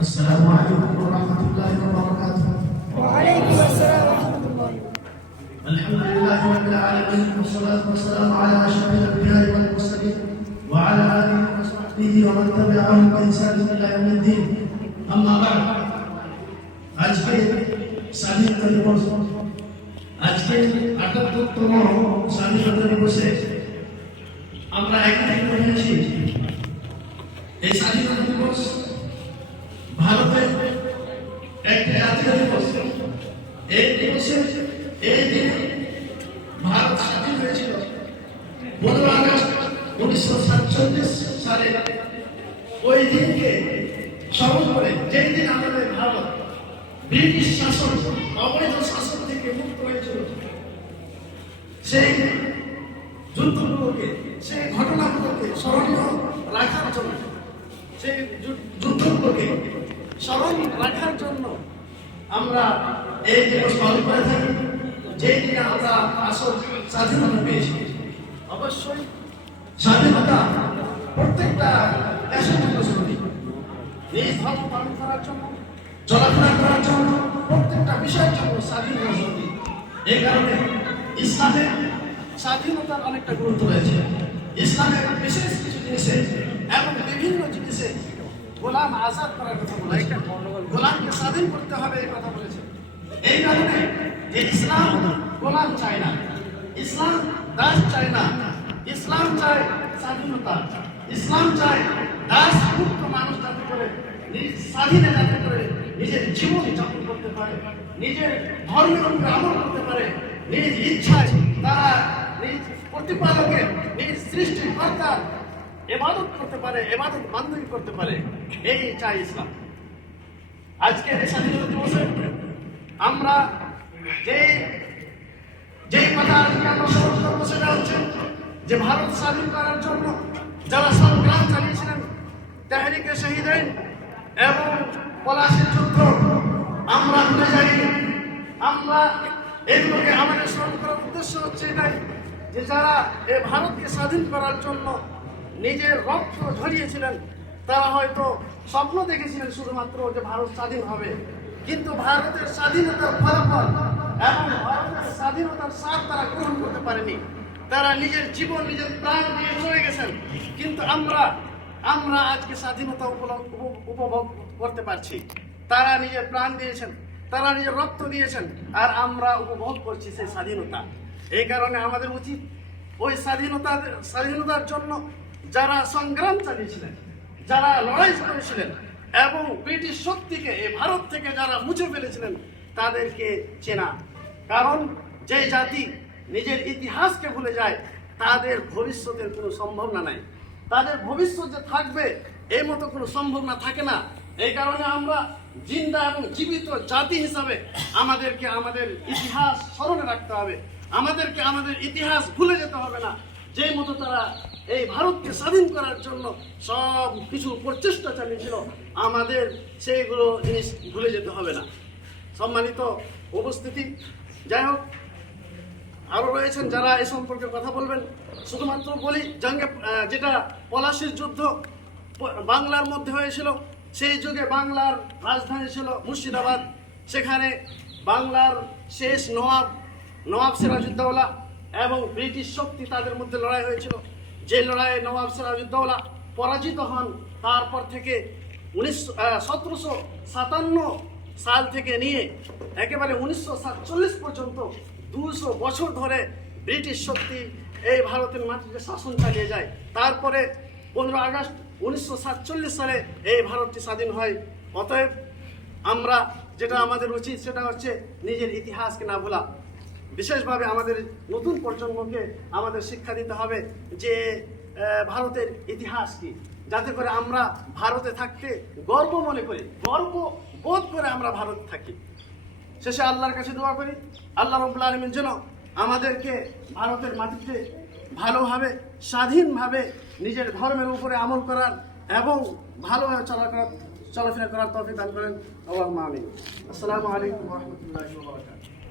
السلام عليكم ورحمة الله وبركاته. وعليكم السلام ورحمة الله. الحمد لله رب العالمين والصلاة والسلام على أشرف الأنبياء والمرسلين وعلى آله وصحبه ومن تبعهم بإحسان إلى يوم الدين. أما بعد আজকে স্বাধীনতা দিবস আজকে ৭৮তম স্বাধীনতা দিবসে আমরা একত্রিত হয়েছি। এই স্বাধীনতা দিবস ভারতের একটি জাতীয় দিবস। এই দিবসে এই দিনে ভারত স্বাধীন হয়েছিল ১৫ আগস্ট ১৯৪৭ সালে। ওই দিনকে স্মরণ করে যেই দিন আমাদের ভারত ব্রিটিশ শাসন অবৈধ শাসন থেকে মুক্ত হয়েছিল, সেই যুদ্ধগুলোকে সেই ঘটনাগুলোকে স্মরণীয় রাখার জন্য, সেই যুদ্ধগুলোকে স্মরণ রাখার জন্য আমরা এই দিবস পালন করে থাকি। যেই দিনে আমরা আসল স্বাধীনতা পেয়েছি। অবশ্যই স্বাধীনতা প্রত্যেকটা দেশের জন্য জরুরি। নিজ ধর্ম পালন করার জন্য, চলাফেরা করার জন্য, প্রত্যেকটা বিষয়ের জন্য স্বাধীনতা জরুরি। এই কারণে ইসলামের স্বাধীনতার অনেকটা গুরুত্ব রয়েছে। ইসলামের বিশেষ কিছু জিনিসে এবং বিভিন্ন জিনিসে গোলাম আজাদ করার কথা বলেছে, গোলামকে স্বাধীন করতে হবে এই কথা বলেছে। এই কারণে যে ইসলাম গোলাম চায় না, ইসলাম দাস চায় না, ইসলাম চায় স্বাধীনতা। ইসলাম চায় দাস মুক্ত মানুষ যাতে করে স্বাধীনে যাতে করে নিজের জীবন যাপন করতে পারে, নিজের ধর্মের উপরে আমল করতে পারে, নিজ ইচ্ছায় তারা নিজ প্রতিপালকের, নিজ সৃষ্টিকর্তার ইবাদত করতে পারে, ইবাদত বান্দগি করতে পারে। এই চাই ইসলাম। আজকে এই স্বাধীনতা দিবসে আমরা যে কথা আমরা স্মরণ করবো সেটা হচ্ছে যে ভারত স্বাধীন করার জন্য যারা সংগ্রাম চালিয়েছিলেন, তেহরিকে শহীদাইন এবং পলাশির যুদ্ধ, আমরা ভুলে যাই। আমরা এগুলোকে আমাদের স্মরণ করার উদ্দেশ্য হচ্ছে এটাই যে যারা এই ভারতকে স্বাধীন করার জন্য নিজের রক্ত ঝরিয়েছিলেন, তারা হয়তো স্বপ্ন দেখেছিলেন শুধুমাত্র যে ভারত স্বাধীন হবে, কিন্তু ভারতের স্বাধীনতার ফলাফল এবং ভারতের স্বাধীনতার স্বাদ তারা গ্রহণ করতে পারেনি। তারা নিজের জীবন, নিজের প্রাণ দিয়ে চলে গেছেন, কিন্তু আমরা আজকে স্বাধীনতা উপভোগ করতে পারছি। তারা নিজের প্রাণ দিয়েছেন, তারা নিজের রক্ত দিয়েছেন, আর আমরা উপভোগ করছি সেই স্বাধীনতা। এই কারণে আমাদের উচিত ওই স্বাধীনতার জন্য যারা সংগ্রাম চালিয়েছিলেন, যারা লড়াই করেছিলেন এবং ব্রিটিশ শক্তিকে এই ভারত থেকে যারা মুছে ফেলেছিলেন, তাদেরকে চেনা। কারণ যে জাতি নিজের ইতিহাসকে ভুলে যায়, তাদের ভবিষ্যতের কোনো সম্ভাবনা নাই। তাদের ভবিষ্যৎ যে থাকবে এই মতো কোনো সম্ভাবনা থাকে না। এই কারণে আমরা জিন্দা এবং জীবিত জাতি হিসাবে আমাদেরকে আমাদের ইতিহাস স্মরণে রাখতে হবে। আমাদেরকে আমাদের ইতিহাস ভুলে যেতে হবে না। যেই মতো তারা এই ভারতকে স্বাধীন করার জন্য সব কিছু প্রচেষ্টা চালিয়েছিল, আমাদের সেইগুলো জিনিস ভুলে যেতে হবে না। সম্মানিত উপস্থিতি, যাই হোক, আরও রয়েছেন যারা এই সম্পর্কে কথা বলবেন। শুধুমাত্র বলি, যেটা পলাশির যুদ্ধ বাংলার মধ্যে হয়েছিল, সেই যুগে বাংলার রাজধানী ছিল মুর্শিদাবাদ। সেখানে বাংলার শেষ নবাব সিরাজউদ্দৌলা এবং ব্রিটিশ শক্তি তাদের মধ্যে লড়াই হয়েছিল। যে লড়াইয়ে নবাব সিরাজউদ্দৌলা পরাজিত হন, তারপর থেকে 1757 সাল থেকে নিয়ে একেবারে 1947 পর্যন্ত 200 বছর ধরে ব্রিটিশ শক্তি এই ভারতের মাটিতে শাসন চালিয়ে যায়। তারপরে 15 আগস্ট 1947 সালে এই ভারতটি স্বাধীন হয়। অতএব আমরা যেটা আমাদের উচিত সেটা হচ্ছে নিজের ইতিহাসকে না ভোলা। বিশেষভাবে আমাদের নতুন প্রজন্মকে আমাদের শিক্ষা দিতে হবে যে ভারতের ইতিহাস কি, যাতে করে আমরা ভারতে থাকতে গর্ব মনে করি, গর্ব বোধ করে আমরা ভারতে থাকি। শেষে আল্লাহর কাছে দোয়া করি, আল্লাহ রাব্বুল আলামিন যেন আমাদেরকে ভারতের মাটিতে ভালোভাবে স্বাধীনভাবে নিজের ধর্মের উপরে আমল করার এবং ভালোভাবে চলাফেরা করার তৌফিক দান করেন। আল্লাহুম্মা আমিন। আসসালামু আলাইকুম ওয়া রাহমাতুল্লাহি ওয়া বারাকাতুহু।